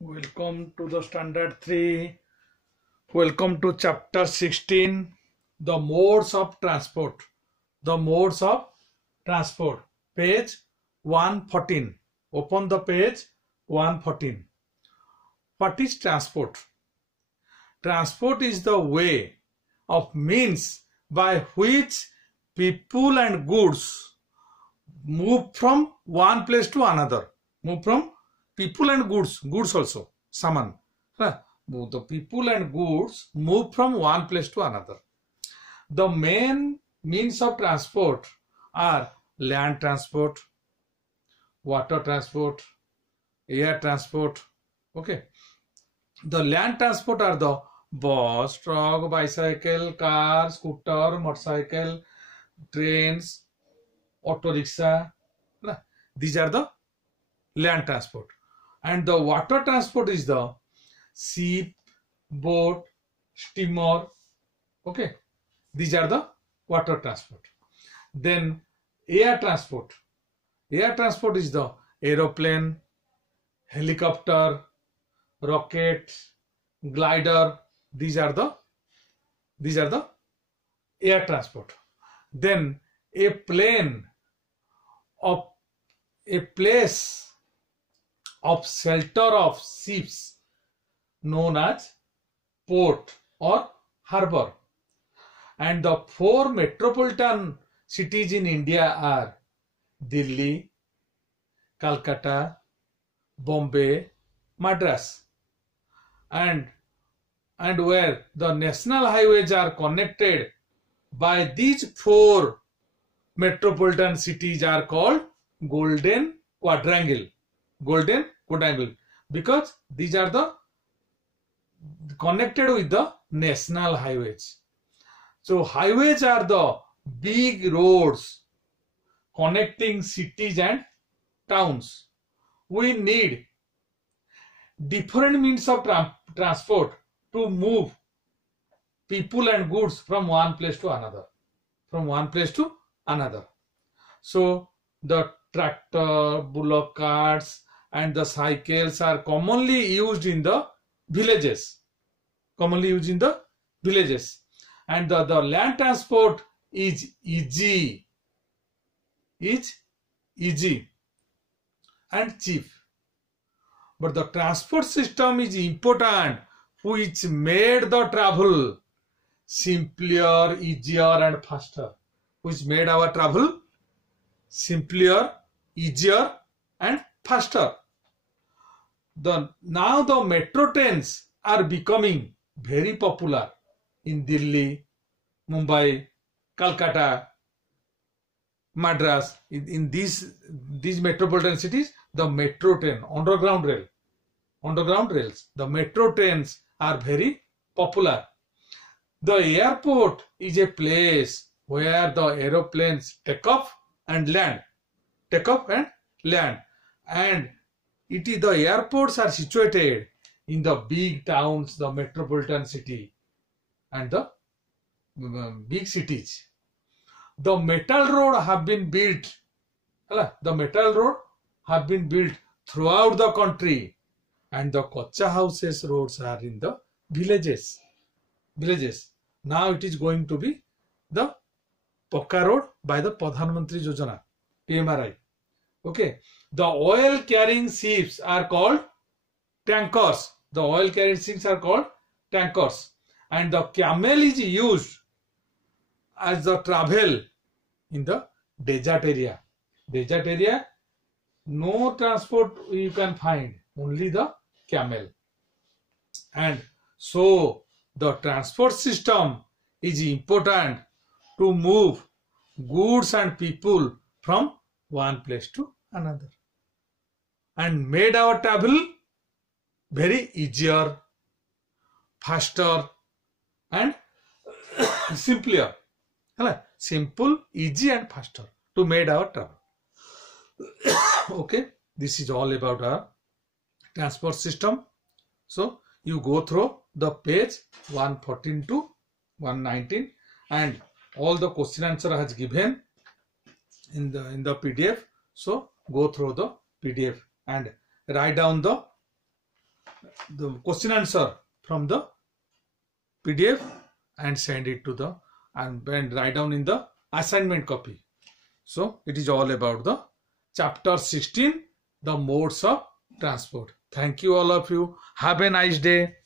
Welcome to the Standard 3. Welcome to Chapter 16. The modes of transport. The modes of transport. Page 114. Open the page 114. What is transport? Transport is the way of means by which people and goods move from one place to another. Move from people and goods also, saman. The people and goods move from one place to another. The main means of transport are land transport, water transport, air transport. Okay. The land transport are the bus, truck, bicycle, car, scooter, motorcycle, trains, auto rickshaw. These are the land transport. And the water transport is the ship, boat, steamer. Okay. These are the water transport. Then air transport. Air transport is the aeroplane, helicopter, rocket, glider. These are the air transport. Then a plane of a place of shelter of ships known as port or harbor. And the four metropolitan cities in India are Delhi, Calcutta, Bombay, Madras. And where the national highways are connected by these four metropolitan cities are called Golden Quadrangle. Golden Quadrangle, because these are the connected with the national highways. So highways are the big roads connecting cities and towns. We need different means of transport to move people and goods from one place to another. So the tractor, bullock carts and the cycles are commonly used in the villages. And the land transport is easy and cheap. But the transport system is important, which made the travel simpler, easier and faster. Which made our travel simpler, easier and faster. Now the metro trains are becoming very popular in Delhi, Mumbai, Calcutta, Madras. In these metropolitan cities, the metro train, underground rails, the metro trains are very popular. The airport is a place where the aeroplanes take off and land. And the airports are situated in the big towns, the metropolitan city and the big cities. The metal road have been built. Throughout the country, and the Kacha houses roads are in the villages. Now it is going to be the Pakka road by the Pradhan Mantri Yojana, PMRI. Okay. The oil carrying ships are called tankers. And the camel is used as the travel in the desert area. No transport you can find, only the camel. And so the transport system is important to move goods and people from one place to another, and made our travel very easier, faster and simpler. Simple, easy and faster to made our travel. Okay, this is all about our transport system. So you go through the page 114 to 119 and all the question answer has given in the PDF. So go through the PDF and write down the the question answer from the PDF and send it to the and write down in the assignment copy. So it is all about the chapter 16, the modes of transport. Thank you all of you. Have a nice day.